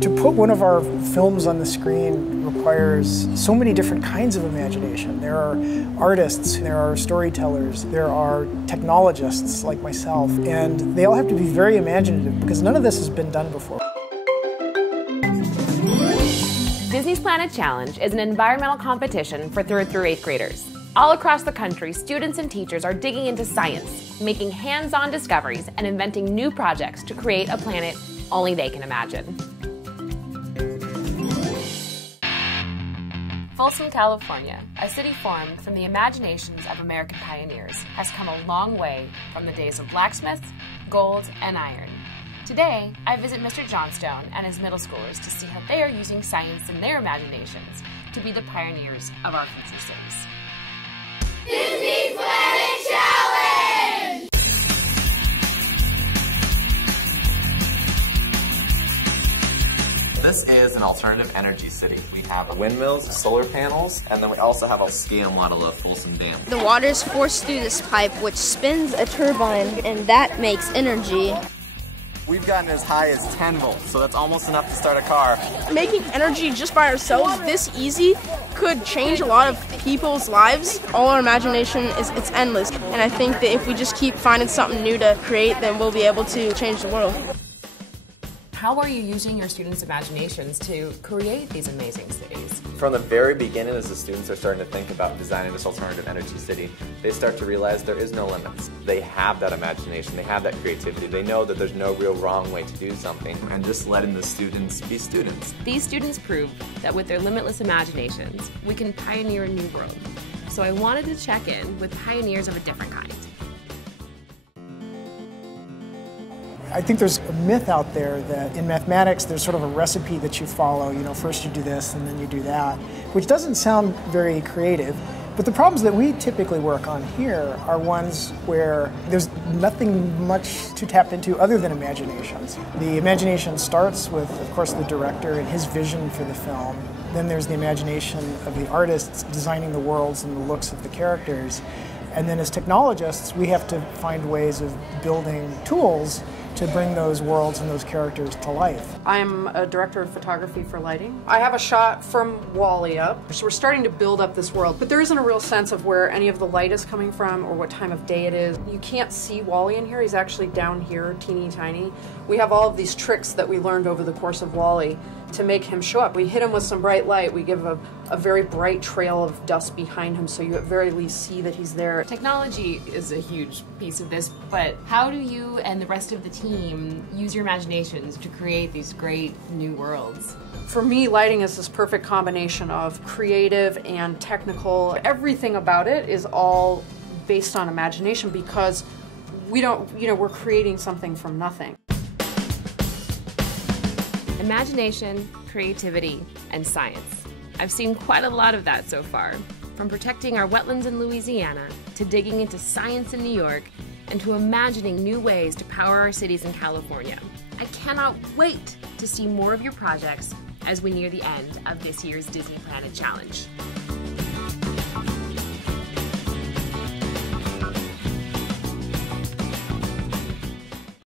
To put one of our films on the screen requires so many different kinds of imagination. There are artists, there are storytellers, there are technologists like myself, and they all have to be very imaginative because none of this has been done before. Disney's Planet Challenge is an environmental competition for 3rd through 8th graders. All across the country, students and teachers are digging into science, making hands-on discoveries, and inventing new projects to create a planet only they can imagine. Folsom, California, a city formed from the imaginations of American pioneers, has come a long way from the days of blacksmith, gold, and iron. Today, I visit Mr. Johnstone and his middle schoolers to see how they are using science and their imaginations to be the pioneers of our future cities. Disney Planet Challenge! This is an alternative energy city. We have windmills, solar panels, and then we also have a scale model of Folsom Dam. The water is forced through this pipe, which spins a turbine, and that makes energy. We've gotten as high as 10 volts, so that's almost enough to start a car. Making energy just by ourselves this easy could change a lot of people's lives. All our imagination it's endless, and I think that if we just keep finding something new to create, then we'll be able to change the world. How are you using your students' imaginations to create these amazing cities? From the very beginning, as the students are starting to think about designing this alternative energy city, they start to realize there is no limits. They have that imagination, they have that creativity, they know that there's no real wrong way to do something, and just letting the students be students. These students prove that with their limitless imaginations, we can pioneer a new world. So I wanted to check in with pioneers of a different kind. I think there's a myth out there that in mathematics there's sort of a recipe that you follow. You know, first you do this and then you do that, which doesn't sound very creative. But the problems that we typically work on here are ones where there's nothing much to tap into other than imaginations. The imagination starts with, of course, the director and his vision for the film. Then there's the imagination of the artists designing the worlds and the looks of the characters. And then as technologists, we have to find ways of building tools to bring those worlds and those characters to life. I'm a director of photography for lighting. I have a shot from WALL-E up, so we're starting to build up this world, but there isn't a real sense of where any of the light is coming from or what time of day it is. You can't see WALL-E in here. He's actually down here, teeny tiny. We have all of these tricks that we learned over the course of WALL-E to make him show up. We hit him with some bright light. We give a very bright trail of dust behind him so you at very least see that he's there. Technology is a huge piece of this, but how do you and the rest of the team use your imaginations to create these great new worlds? For me, lighting is this perfect combination of creative and technical. Everything about it is all based on imagination because we're creating something from nothing. Imagination, creativity, and science. I've seen quite a lot of that so far, from protecting our wetlands in Louisiana, to digging into science in New York, and to imagining new ways to power our cities in California. I cannot wait to see more of your projects as we near the end of this year's Disney Planet Challenge.